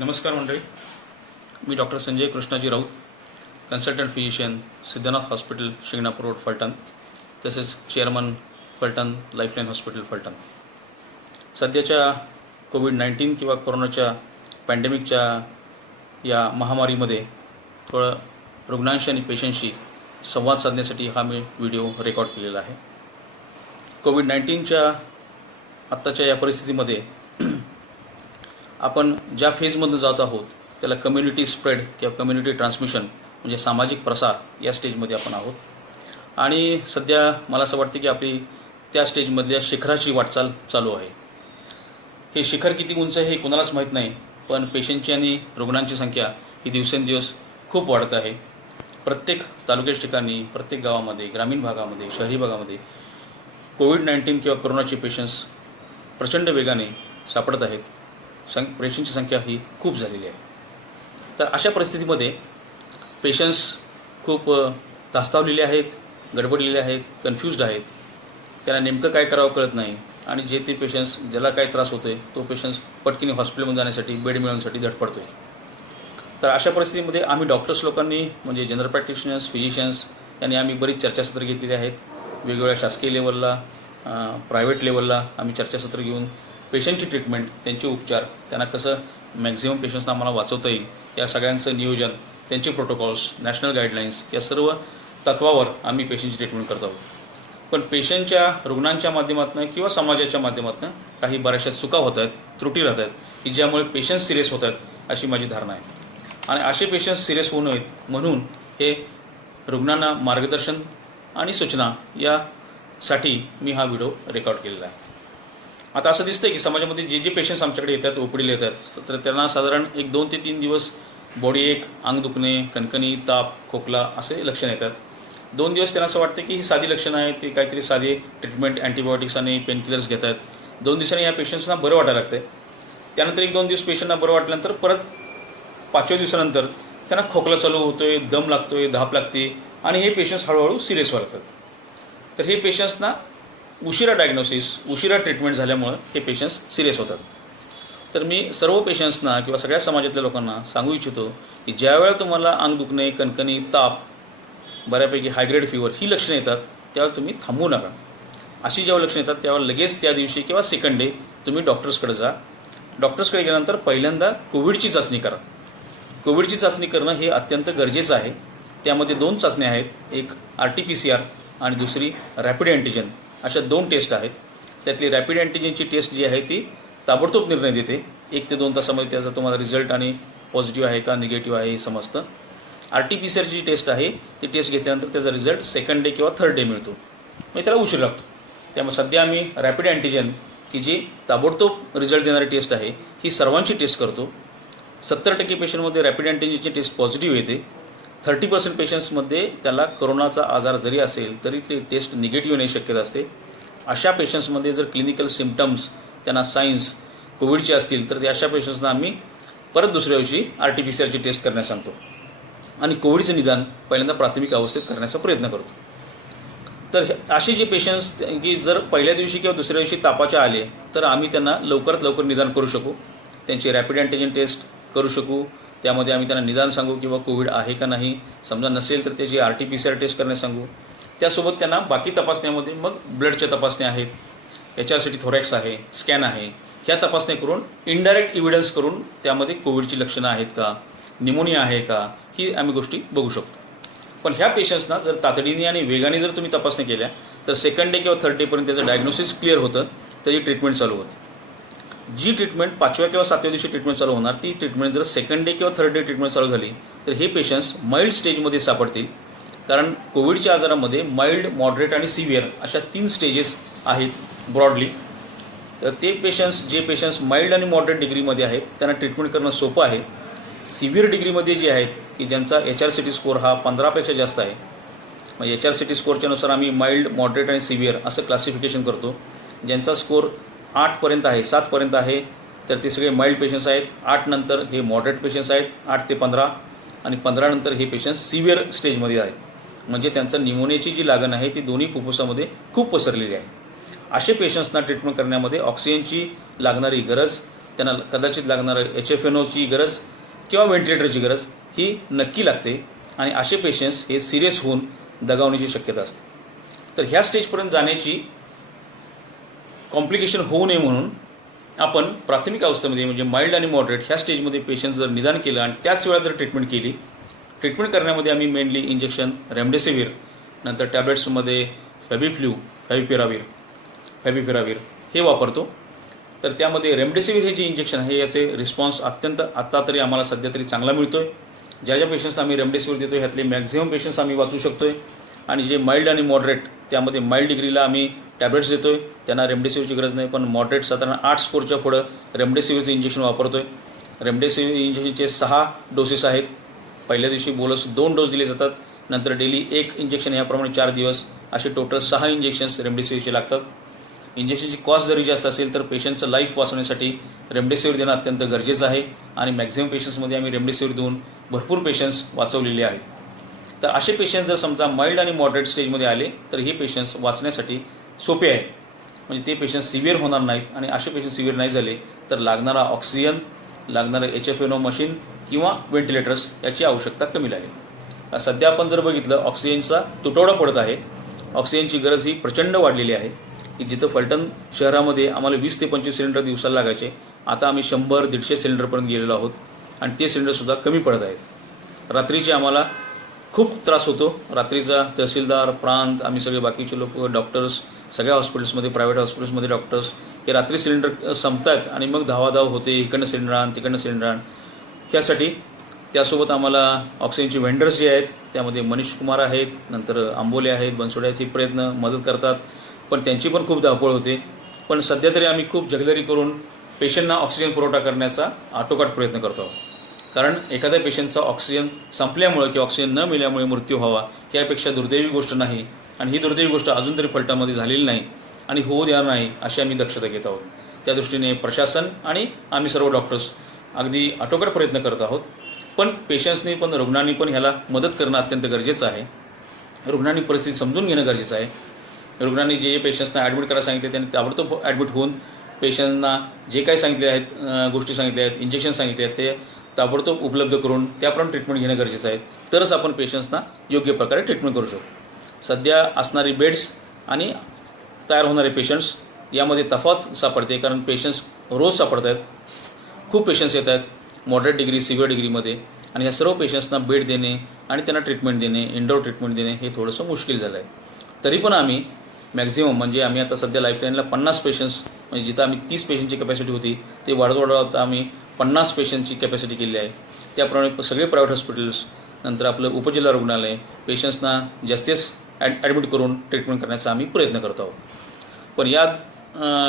नमस्कार मंडळी, मी doctor Sanjay Krishnaji Raut, consultant physician, Siddhanath hospital, Shinganapur road, Phaltan, तसेच chairman Phaltan lifeline hospital, Phaltan. सध्याच्या कोविड-19 किंवा कोरोनाच्या पॅन्डेमिकच्या या महामारीमध्ये थोडं रुग्णांशी आणि पेशंटशी संवाद साधण्यासाठी हा मी व्हिडिओ रेकॉर्ड केलेला आहे. कोविड-19च्या आत्ताच्या या परिस्थितीमध्ये आपण ज्या फेजमधून जात आहोत त्याला कम्युनिटी स्प्रेड किंवा कम्युनिटी ट्रान्समिशन म्हणजे सामाजिक प्रसार या स्टेजमध्ये आपण आहोत. आणि सध्या मला असं वाटतं की आपली त्या स्टेजमधल्या शिखराची वाटचाल चालू आहे. हे शिखर किती उंच आहे हे कोणालाच माहीत नाही, पण पेशंटची आणि रुग्णांची संख्या ही दिवसेंदिवस खूप वाढत आहे. प्रत्येक तालुक्याच्या ठिकाणी, प्रत्येक गावामध्ये, ग्रामीण भागामध्ये, शहरी भागामध्ये कोविड-19 किंवा कोरोनाचे पेशंट्स प्रचंड वेगाने सापडत आहेत. पेशंटची संख्या ही खूप झालेली आहे. तर अशा परिस्थितीमध्ये पेशंट्स खूप धास्तावलेले आहेत, गडबडलेले आहेत, कन्फ्युज्ड आहेत. त्यांना नेमकं काय करावं कळत नाही आणि जे ते पेशंट्स ज्याला काय त्रास होतो आहे तो पेशंट्स पटकीने हॉस्पिटलमध्ये जाण्यासाठी, बेड मिळवण्यासाठी धडपडतो आहे. तर अशा परिस्थितीमध्ये आम्ही डॉक्टर्स लोकांनी म्हणजे जनरल प्रॅक्टिशनर्स, फिजिशियन्स यांनी आम्ही बरीच चर्चासत्र घेतलेली आहेत. वेगवेगळ्या शासकीय लेवलला, प्रायव्हेट लेवलला आम्ही चर्चासत्र घेऊन पेशंटची ट्रीटमेंट, त्यांचे उपचार, त्यांना कसं मॅक्झिमम पेशंट्सना आम्हाला वाचवता येईल या सगळ्यांचं नियोजन, त्यांचे प्रोटोकॉल्स, नॅशनल गाईडलाईन्स या सर्व तत्वावर आम्ही पेशंटची ट्रीटमेंट करत आहोत. पण पेशंटच्या, रुग्णांच्या माध्यमातून किंवा समाजाच्या माध्यमातून काही बऱ्याचशा चुका होत आहेत, त्रुटी राहत आहेत की ज्यामुळे पेशंट्स सिरियस होत आहेत अशी माझी धारणा आहे. आणि असे पेशंट्स सिरियस होऊ नयेत म्हणून हे रुग्णांना मार्गदर्शन आणि सूचना यासाठी मी हा व्हिडिओ रेकॉर्ड केलेला आहे. आता असं दिसतं की समाजामध्ये जे पेशंट्स आमच्याकडे येतात, ओपीडीला येतात, तर त्यांना साधारण 2 ते 3 दिवस बॉडी एक, अंग दुखणे, कणकणी, ताप, खोकला असे लक्षणं येतात. 2 दिवस त्यांना असं वाटतं की ही साधी लक्षणं आहेत, ते काहीतरी साधे ट्रीटमेंट, अँटीबायोटिक्स आणि पेनकिलर्स घेत आहेत. 2 दिवसांनी या पेशंट्सना बरं वाटायला लागतं आहे. त्यानंतर 1-2 दिवस पेशंटना बरं वाटल्यानंतर परत 5व्या दिवसानंतर त्यांना खोकला चालू होतो आहे, दम लागतो आहे, धाप लागते आणि हे पेशंट्स हळूहळू सिरियस व्हायला लागतात. तर हे पेशंट्सना उशिरा डायग्नोसिस, उशिरा ट्रीटमेंट झाल्यामुळं हे पेशंट्स सिरियस होतात. तर मी सर्व पेशंट्सना किंवा सगळ्या समाजातल्या लोकांना सांगू इच्छितो की ज्यावेळेला तुम्हाला अंग दुखणे, कणकणी, ताप, बऱ्यापैकी हायग्रेड फीवर ही लक्षणं येतात त्यावेळेला तुम्ही थांबवू नका. अशी जेव्हा लक्षणं येतात त्यावेळेला लगेच त्या दिवशी किंवा सेकंड डे तुम्ही डॉक्टर्सकडे जा. डॉक्टर्सकडे गेल्यानंतर पहिल्यांदा कोविडची चाचणी करा. कोविडची चाचणी करणं हे अत्यंत गरजेचं आहे. त्यामध्ये 2 चाचण्या आहेत, एक RT-PCR आणि दुसरी रॅपिड अँटीजन. अशा 2 टेस्ट आहेत. त्यातली रॅपिड अँटीजनची टेस्ट जी आहे ती ताबडतोब निर्णय देते. 1 ते 2 तासामध्ये त्याचा तुम्हाला रिझल्ट आणि पॉझिटिव्ह आहे का निगेटिव्ह आहे हे समजतं. RT-PCRची टेस्ट आहे, ती टेस्ट घेतल्यानंतर त्याचा रिझल्ट सेकंड डे किंवा थर्ड डे मिळतो, म्हणजे त्याला उशीर लागतो. त्यामुळे सध्या आम्ही रॅपिड अँटीजन की जी ताबडतोब रिझल्ट देणारी टेस्ट आहे ही सर्वांची टेस्ट करतो. 70% पेशंटमध्ये रॅपिड अँटीजनची टेस्ट पॉझिटिव्ह येते. 30% पेशंट्समध्ये त्याला कोरोनाचा आजार जरी असेल तरी ती टेस्ट निगेटिव्ह येण्याची शक्यता असते. अशा पेशंट्समध्ये जर क्लिनिकल सिम्पटम्स, त्यांना सायन्स कोविडचे असतील तर अशा पेशंट्सना आम्ही परत दुसऱ्या दिवशी RT-PCRची टेस्ट करण्यास सांगतो आणि कोविडचं निदान पहिल्यांदा प्राथमिक अवस्थेत करण्याचा प्रयत्न करतो. तर असे जे पेशंट्स की जर पहिल्या दिवशी किंवा दुसऱ्या दिवशी तापाचे आले तर आम्ही त्यांना लवकरात लवकर निदान करू शकू, त्यांची रॅपिड अँटीजन टेस्ट करू शकू. त्यामध्ये आम्ही त्यांना निदान सांगू किंवा कोविड आहे का नाही, समजा नसेल तर त्याची RT-PCR टेस्ट करण्यास सांगू. त्यासोबत त्यांना बाकी तपासण्यामध्ये मग ब्लडच्या तपासण्या आहेत, HRCT थोरॅक्स आहे, स्कॅन आहे, ह्या तपासण्या करून इनडायरेक्ट इव्हिडन्स करून त्यामध्ये कोविडची लक्षणं आहेत का, निमोनिया आहे का, ही आम्ही गोष्टी बघू शकतो. पण ह्या पेशंट्सना जर तातडीने आणि वेगाने जर तुम्ही तपासण्या केल्या तर सेकंड डे किंवा थर्ड डेपर्यंत त्याचं डायग्नोसिस क्लिअर होतं, त्याची ट्रीटमेंट चालू होते. जी ट्रीटमेंट 5व्या किंवा 7व्या दिवशी ट्रीटमेंट चालू होणार ती ट्रीटमेंट जर सेकंड डे किंवा थर्ड डे ट्रीटमेंट चालू झाली तर हे पेशंट्स माइल्ड स्टेजमध्ये सापडतील. कारण कोविडच्या आजारामध्ये माइल्ड, मॉडरेट आणि सिव्हिअर अशा 3 स्टेजेस आहेत ब्रॉडली. तर ते पेशंट्स, जे पेशंट्स माइल्ड आणि मॉडरेट डिग्रीमध्ये आहेत त्यांना ट्रीटमेंट करणं सोपं आहे. सिव्हिअर डिग्रीमध्ये जे आहेत की ज्यांचा HRCT स्कोअर हा 15पेक्षा जास्त आहे, म्हणजे HRCT स्कोअरच्यानुसार आम्ही माइल्ड, मॉडरेट आणि सिव्हिअर असं क्लासिफिकेशन करतो. ज्यांचा स्कोअर 8पर्यंत आहे, 7पर्यंत आहे तर ते सगळे माइल्ड पेशंट्स आहेत. 8 नंतर हे मॉडरेट पेशंट्स आहेत, 8 ते 15 आणि 15 नंतर हे पेशंट्स सिव्हिअर स्टेजमध्ये आहेत, म्हणजे त्यांचं निमोनियाची जी लागण आहे ती दोन्ही फुफ्फुसामध्ये खूप पसरलेली आहे. असे पेशंट्सना ट्रीटमेंट करण्यामध्ये ऑक्सिजनची लागणारी गरज त्यांना कदाचित लागणारं HFNOची गरज किंवा व्हेंटिलेटरची गरज ही नक्की लागते आणि असे पेशंट्स हे सिरियस होऊन दगावण्याची शक्यता असते. तर ह्या स्टेजपर्यंत जाण्याची कॉम्प्लिकेशन होऊ नये म्हणून आपण प्राथमिक अवस्थेमध्ये म्हणजे माइल्ड आणि मॉडरेट ह्या स्टेजमध्ये पेशंट जर निदान केलं आणि त्याच वेळा जर ट्रीटमेंट केली, ट्रीटमेंट करण्यामध्ये आम्ही मेनली इंजेक्शन रेमडेसिवीर, नंतर टॅब्लेट्समध्ये फॅबिपिरावीर हे वापरतो. तर त्यामध्ये रेमडेसिवीर हे जे इंजेक्शन आहे याचे रिस्पॉन्स अत्यंत आत्ता तरी आम्हाला सध्या तरी चांगला मिळतो आहे. ज्या ज्या पेशंट्स आम्ही रेमडेसिवीर देतो ह्यातले मॅक्झिमम पेशंट्स आम्ही वाचू शकतो आहे. आणि जे माइल्ड आणि मॉडरेट त्यामध्ये माइल्ड डिग्रीला आम्ही टॅब्लेट्स देतो आहे, त्यांना रेमडेसिवीरची गरज नाही, पण मॉडरेट साधारण 8 स्कोरच्या पुढं रेमडेसिवीरचं इंजेक्शन वापरतो आहे. रेमडेसिवीर इंजेक्शनचे 6 डोसेस आहेत. पहिल्या दिवशी बोलस 2 डोस दिले जातात, नंतर डेली 1 इंजेक्शन याप्रमाणे 4 दिवस असे टोटल 6 इंजेक्शन्स रेमडेसिवीरचे लागतात. इंजेक्शनची कॉस्ट जरी जास्त असेल तर पेशंटचं लाईफ वाचवण्यासाठी रेमडेसिवीर देणं अत्यंत गरजेचं आहे आणि मॅक्झिमम पेशंट्समध्ये आम्ही रेमडेसिवीर देऊन भरपूर पेशंट्स वाचवलेले आहेत. तर असे पेशंट्स जर समजा माइल्ड आणि मॉडरेट स्टेजमध्ये आले तर हे पेशंट्स वाचण्यासाठी सोपे आहेत. म्हणजे ते पेशंट्स सिव्हिअर होणार नाहीत आणि असे पेशंट सिव्हिअर नाही झाले तर लागणारा ऑक्सिजन, लागणारं HFNO मशीन किंवा व्हेंटिलेटर्स याची आवश्यकता कमी लागेल. सध्या आपण जर बघितलं ऑक्सिजनचा तुटवडा पडत आहे. ऑक्सिजनची गरज ही प्रचंड वाढलेली आहे की जिथं फलटण शहरामध्ये आम्हाला 20 ते 25 सिलेंडर दिवसाला लागायचे, आता आम्ही 100-150 सिलेंडरपर्यंत गेलेलो आहोत आणि ते सिलेंडरसुद्धा कमी पडत आहेत. रात्रीचे आम्हाला खूप त्रास होतो. रात्रीचा तहसीलदार, प्रांत, आम्ही सगळे बाकीचे लोक, डॉक्टर्स, सगळ्या हॉस्पिटल्समध्ये, प्रायव्हेट हॉस्पिटल्समध्ये डॉक्टर्स हे रात्री सिलेंडर संपतात आणि मग धावाधाव होते, इकडनं सिलेंडर आण, तिकडनं सिलेंडर आण. ह्यासाठी त्यासोबत आम्हाला ऑक्सिजनचे व्हेंडर्स जे आहेत त्यामध्ये मनीष कुमार आहेत, नंतर आंबोले आहेत, बनसोडे आहेत, हे प्रयत्न मदत करतात, पण त्यांची पण खूप धावपळ होते. पण सध्या तरी आम्ही खूप जगलरी करून पेशंटना ऑक्सिजन पुरवठा करण्याचा आटोकाट प्रयत्न करतो आहोत. कारण एखाद्या पेशंटचा ऑक्सिजन संपल्यामुळे किंवा ऑक्सिजन न मिळाल्यामुळे मृत्यू व्हावा यापेक्षा दुर्दैवी गोष्ट नाही आणि ही दुर्दैवी गोष्ट अजून तरी फलटणमध्ये झालेली नाही आणि होऊ देणार नाही अशी आम्ही दक्षता घेत आहोत. त्या दृष्टीने प्रशासन आणि आम्ही सर्व डॉक्टर्स अगदी आटोकाट प्रयत्न करत आहोत. पण पेशंट्सनी पण रुग्णांनी पण ह्याला मदत करणं अत्यंत गरजेचं आहे. रुग्णांनी परिस्थिती समजून घेणं गरजेचं आहे. रुग्णांनी जे पेशंट्सना ॲडमिट करायला सांगितले त्यांनी ताबडतोब ॲडमिट होऊन पेशंटना जे काही सांगितले आहेत गोष्टी सांगितल्या आहेत, इंजेक्शन सांगितले आहेत, ते ताबडतोब उपलब्ध करून त्याप्रमाणे ट्रीटमेंट घेणं गरजेचं आहे. तरच आपण पेशंट्सना योग्य प्रकारे ट्रीटमेंट करू शकतो. सध्या असणारी बेड्स आणि तयार होणारे पेशंट्स यामध्ये तफावत सापडते, कारण पेशंट्स रोज सापडत आहेत. खूप पेशंट्स येत आहेत मॉडरेट डिग्री, सिव्हिअर डिग्रीमध्ये, आणि ह्या सर्व पेशंट्सना बेड देणे आणि त्यांना ट्रीटमेंट देणे, इंडोर ट्रीटमेंट देणे हे थोडंसं मुश्किल झालं आहे. तरी पण आम्ही मॅक्झिमम म्हणजे आम्ही आता सध्या लाईफलाईनला 50 पेशंट्स, म्हणजे जिथं आम्ही 30 पेशंटची कॅपॅसिटी होती ते वाढवत आता आम्ही 50 पेशंटची कॅपॅसिटी केली आहे. त्याप्रमाणे सगळे प्रायव्हेट हॉस्पिटल्स, नंतर आपलं उपजिल्हा रुग्णालय पेशंट्सना जास्तीत ॲडमिट करून ट्रीटमेंट करण्याचा आम्ही प्रयत्न करतो आहोत. पण या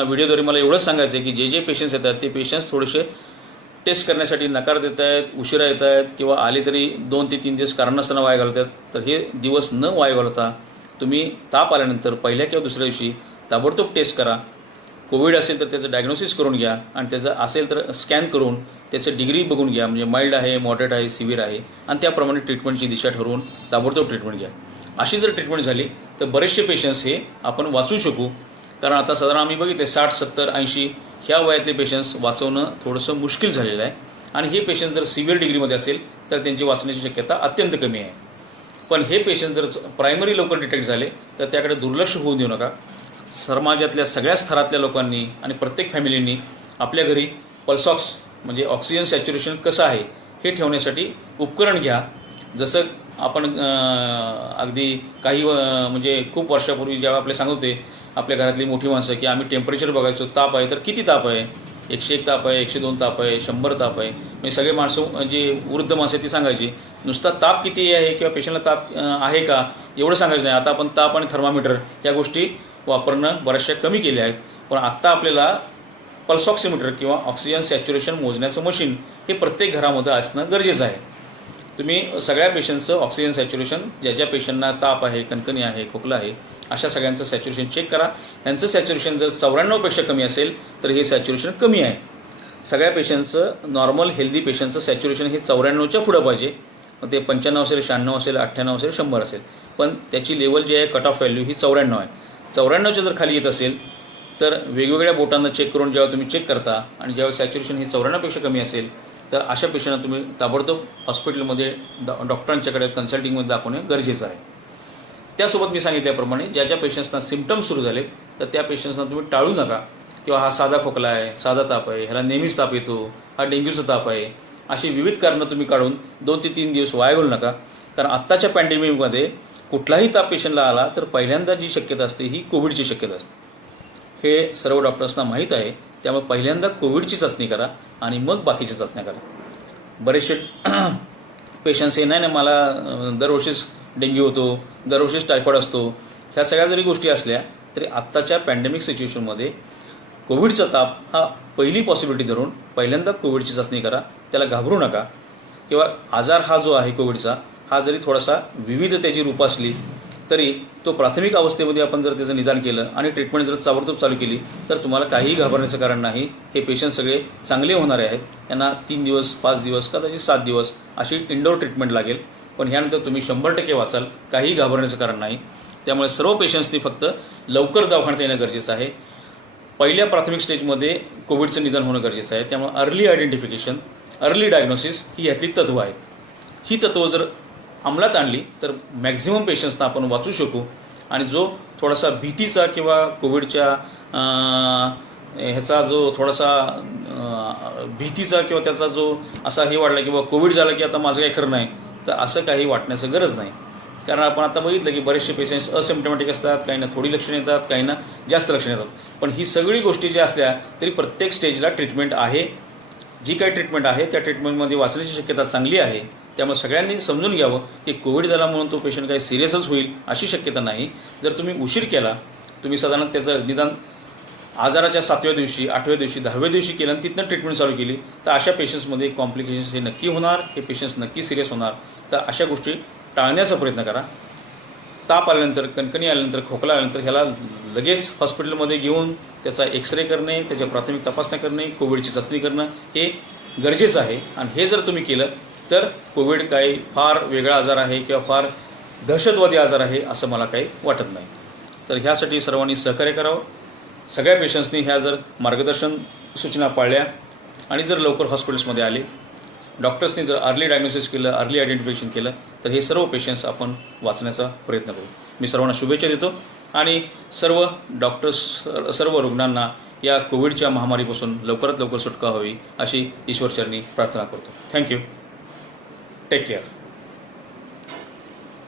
व्हिडिओद्वारे मला एवढंच सांगायचं आहे की जे पेशंट्स येतात ते पेशंट्स थोडेसे टेस्ट करण्यासाठी नकार देत आहेत, उशिरा येत आहेत किंवा आले तरी 2 ते 3 दिवस कारण नसताना वाया घालतात. तर हे दिवस न वाया घालता तुम्ही ताप आल्यानंतर पहिल्या किंवा दुसऱ्या दिवशी ताबडतोब टेस्ट करा. कोविड असेल तर त्याचं डायग्नोसिस करून घ्या आणि त्याचं असेल तर स्कॅन करून त्याचं डिग्री बघून घ्या, म्हणजे माइल्ड आहे, मॉडरेट आहे, सिव्हिअर आहे, आणि त्याप्रमाणे ट्रीटमेंटची दिशा ठरवून ताबडतोब ट्रीटमेंट घ्या. अशी जर ट्रीटमेंट झाली तर बरेचसे पेशंट्स हे आपण वाचवू शकू. कारण आता साधारण आम्ही बघितले 60, 70, 80 ह्या वयातले पेशंट्स वाचवणं थोडंसं मुश्किल झालेलं आहे. आणि हे पेशंट जर सिव्हिअर डिग्रीमध्ये असेल तर त्यांची वाचण्याची शक्यता अत्यंत कमी आहे. पण हे पेशंट जर प्रायमरी लवकर डिटेक्ट झाले तर त्याकडे दुर्लक्ष होऊ देऊ नका. समाजातल्या सगळ्या स्तरातल्या लोकांनी आणि प्रत्येक फॅमिलींनी आपल्या घरी पल्सॉक्स म्हणजे ऑक्सिजन सॅच्युरेशन कसं आहे हे ठेवण्यासाठी उपकरण घ्या. जसं आपण अगदी काही म्हणजे खूप वर्षापूर्वी जेव्हा आपले सांगत होते आपल्या घरातली मोठी माणसं की आम्ही टेम्परेचर बघायचो, ताप आहे तर किती ताप आहे, 101 ताप आहे, 102 ताप आहे, 100 ताप आहे, म्हणजे सगळे माणसं जे वृद्ध माणसं ती सांगायची. नुसता ताप किती आहे किंवा पेशंटला ताप आहे का एवढं सांगायचं नाही. आता आपण ताप आणि थर्मामीटर या गोष्टी वापरणं बऱ्याचशा कमी केल्या आहेत. पण आत्ता आपल्याला पल्स ऑक्सिमीटर किंवा ऑक्सिजन सॅच्युरेशन मोजण्याचं मशीन हे प्रत्येक घरामध्ये असणं गरजेचं आहे. तुम्ही सगळ्या पेशंटचं ऑक्सिजन सॅच्युरेशन, ज्या ज्या पेशंटना ताप आहे, कणकणी आहे, खोकला आहे, अशा सगळ्यांचं सॅच्युरेशन चेक करा. यांचं सॅच्युरेशन जर 94पेक्षा कमी असेल तर हे सॅच्युरेशन कमी आहे. सगळ्या पेशंटचं नॉर्मल हेल्दी पेशंटचं सॅच्युरेशन हे 94च्या पुढं पाहिजे. ते 95 असेल, 96 असेल, 98 असेल, 100 असेल, पण त्याची लेवल जी आहे कट ऑफ व्हॅल्यू ही 94 आहे. 94च्या जर खाली येत असेल तर वेगवेगळ्या बोटांना चेक करून जेव्हा तुम्ही चेक करता आणि ज्यावेळेस सॅच्युरेशन ही 94पेक्षा कमी असेल तर अशा पेशंटना तुम्ही ताबडतोब हॉस्पिटलमध्ये डॉक्टरांच्याकडे कन्सल्टिंगमध्ये दाखवणे गरजेचं आहे. त्यासोबत मी सांगितल्याप्रमाणे ज्या ज्या पेशंट्सना सिम्पटम्स सुरू झाले तर त्या पेशंट्सना तुम्ही टाळू नका, किंवा हा साधा खोकला आहे, साधा ताप आहे, ह्याला नेहमीच ताप येतो, हा डेंग्यूचा ताप आहे, अशी विविध कारणं तुम्ही काढून 2 ते 3 दिवस वाया घालवू नका. कारण आत्ताच्या पॅन्डेमिकमध्ये कुठलाही ताप पेशंटला आला तर पहिल्यांदा जी शक्यता असते ही कोविडची शक्यता असते. हे सर्व डॉक्टर्सना माहीत आहे. त्यामुळे पहिल्यांदा कोविडची चाचणी करा आणि मग बाकीच्या चाचण्या करा. बरेचसे पेशंट्स हे नाही मला दरवर्षीच डेंग्यू होतो, दरवर्षीच टायफॉईड असतो, ह्या सगळ्या जरी गोष्टी असल्या तरी आत्ताच्या पॅन्डेमिक सिच्युएशनमध्ये कोविडचा ताप हा पहिली पॉसिबिलिटी धरून पहिल्यांदा कोविडची चाचणी करा. त्याला घाबरू नका. किंवा आजार हा जो आहे कोविडचा हा जरी थोडासा विविध त्याची रूपं असली तरी तो प्राथमिक अवस्थेमध्ये आपण जर त्याचं निदान केलं आणि ट्रीटमेंट जर ताबडतोब चालू केली तर तुम्हाला काहीही घाबरण्याचं कारण नाही. हे पेशंट सगळे चांगले होणारे आहेत. यांना 3 दिवस, 5 दिवस, कदाचित 7 दिवस अशी इंडोर ट्रीटमेंट लागेल, पण ह्यानंतर तुम्ही 100% वाचाल. काहीही घाबरण्याचं कारण नाही. त्यामुळे सर्व पेशंट्सनी फक्त लवकर दवाखान्यात येणं गरजेचं आहे. पहिल्या प्राथमिक स्टेजमध्ये कोविडचं निदान होणं गरजेचं आहे. त्यामुळे अर्ली आयडेंटिफिकेशन, अर्ली डायग्नोसिस ही यातली तत्त्वं आहेत. ही तत्त्वं जर अंमलात आणली तर मॅक्झिमम पेशंट्सना आपण वाचू शकू. आणि जो थोडासा भीतीचा किंवा कोविडच्या ह्याचा जो थोडासा भीतीचा किंवा त्याचा जो असा हे वाढला किंवा कोविड झाला की आता माझं काही खरं नाही, तर असं काही वाटण्याचं गरज नाही. कारण आपण आता बघितलं की बरेचसे पेशंट्स असिम्प्टमॅटिक असतात, काहींना थोडी लक्षणं येतात, काहींना जास्त लक्षणं येतात. पण ही सगळी गोष्टी ज्या असल्या तरी प्रत्येक स्टेजला ट्रीटमेंट आहे. जी काही ट्रीटमेंट आहे त्या ट्रीटमेंटमध्ये वाचण्याची शक्यता चांगली आहे. त्यामुळे सगळ्यांनी समजून घ्यावं की कोविड झाला म्हणून तो पेशंट काही सिरियसच होईल अशी शक्यता नाही. जर तुम्ही उशीर केला, तुम्ही साधारण त्याचं निदान आजाराच्या 7व्या दिवशी, 8व्या दिवशी, 10व्या दिवशी केलं आणि तिथनं ट्रीटमेंट चालू केली तर अशा पेशंट्समध्ये कॉम्प्लिकेशन्स हे नक्की होणार. हे पेशंट्स नक्की सिरियस होणार. तर अशा गोष्टी टाळण्याचा प्रयत्न करा. ताप आल्यानंतर, कणकणी आल्यानंतर, खोकला आल्यानंतर ह्याला लगेच हॉस्पिटलमध्ये घेऊन त्याचा एक्सरे करणे, त्याच्या प्राथमिक तपासण्या करणे, कोविडची चाचणी करणं हे गरजेचं आहे. आणि हे जर तुम्ही केलं तर कोविड काही फार वेगळा आजार आहे किंवा फार दहशतवादी आजार आहे असं मला काही वाटत नाही. तर ह्यासाठी सर्वांनी सहकार्य करावं. सगळ्या पेशंट्सनी ह्या जर मार्गदर्शन सूचना पाळल्या आणि जर लवकर हॉस्पिटल्समध्ये आले, डॉक्टर्सनी जर अर्ली डायग्नोसिस केलं, अर्ली आयडेंटिफिकेशन केलं तर हे सर्व पेशंट्स आपण वाचण्याचा प्रयत्न करू. मी सर्वांना शुभेच्छा देतो आणि सर्व डॉक्टर्स, सर्व रुग्णांना या कोविडच्या महामारीपासून लवकरात लवकर सुटका व्हावी अशी ईश्वरचरणी प्रार्थना करतो. थँक्यू. Take care.